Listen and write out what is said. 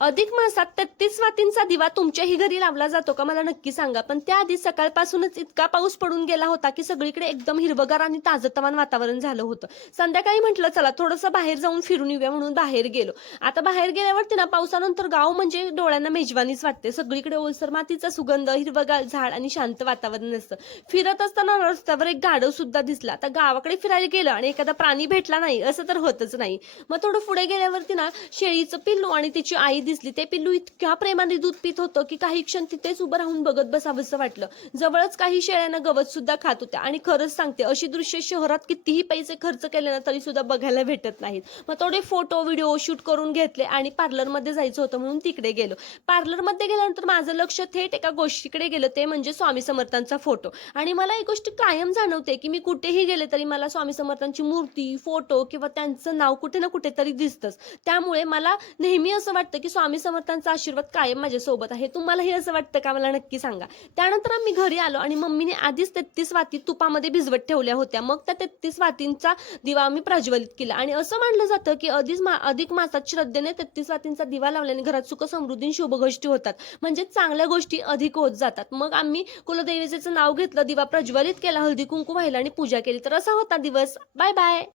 अधिक मासात 33 वातींचा दिवा तुमच्याही घरी लावला जातो का मला नक्की सांगा. पण त्याआधी सकाळपासूनच इतका पाऊस पडून गेला होता की सगळीकडे एकदम हिरवंगार आणि ताजंतवानं वातावरण झालं होतं. संध्याकाळी म्हटलं चला थोडंसं बाहेर जाऊन फिरून येऊया म्हणून बाहेर गेलो. आता बाहेर गेल्यावरती ना पावसानंतर गाव म्हणजे डोळ्यांना मेजवानीच वाटते. सगळीकडे ओलसर मातीचा सुगंध, हिरवंगार झाड आणि शांत वातावरण असतं. फिरत असताना रस्त्यावर एक गाढव सुद्धा दिसला. आता गावाकडे फिरायला गेलं आणि एखादा प्राणी भेटला नाही असं तर होतच नाही. मग थोडं पुढे गेल्यावरती ना शेळीचं पिल्लू आणि तिची आई दिसली. ते पिल्लू इतक्या प्रेमाने दूध पित होतं की काही क्षण तिथेच उभं राहून बघत बसावंसं वाटलं. जवळच काही शेळ्यांना गवत सुद्धा खात होत्या आणि खरंच सांगते अशी दृश्य शहरात कितीही पैसे खर्च केले ना तरी सुद्धा बघायला भेटत नाहीत. मग थोडे फोटो व्हिडिओ शूट करून घेतले आणि पार्लरमध्ये जायचं होतं म्हणून तिकडे गेलो. पार्लरमध्ये गेल्यानंतर माझं लक्ष थेट एका गोष्टीकडे गेलं ते म्हणजे स्वामी समर्थांचा फोटो. आणि मला एक गोष्ट कायम जाणवते की मी कुठेही गेले तरी मला स्वामी समर्थांची मूर्ती, फोटो किंवा त्यांचं नाव कुठे ना कुठेतरी दिसतंच. त्यामुळे मला नेहमी असं वाटतं की स्वामी समर्थांचा आशीर्वाद कायम माझ्यासोबत आहे. तुम्हालाही असं वाटतं का मला नक्की सांगा. त्यानंतर आम्ही घरी आलो आणि मम्मीने आधीच 33 वाती तुपामध्ये भिजवत ठेवल्या होत्या. मग त्या 33 वातींचा दिवा आम्ही प्रज्वलित केला आणि असं मानलं जातं की अधिक मासात श्रद्धेने 33 वातींचा दिवा लावल्याने घरात सुख समृद्धी शुभ गोष्टी होतात. म्हणजे चांगल्या गोष्टी अधिक होत जातात. मग आम्ही कुलदेवतेचं नाव घेतलं, दिवा प्रज्वलित केला, हळदी कुंकू वाहिलं आणि पूजा केली. तर असा होता दिवस. Bye bye.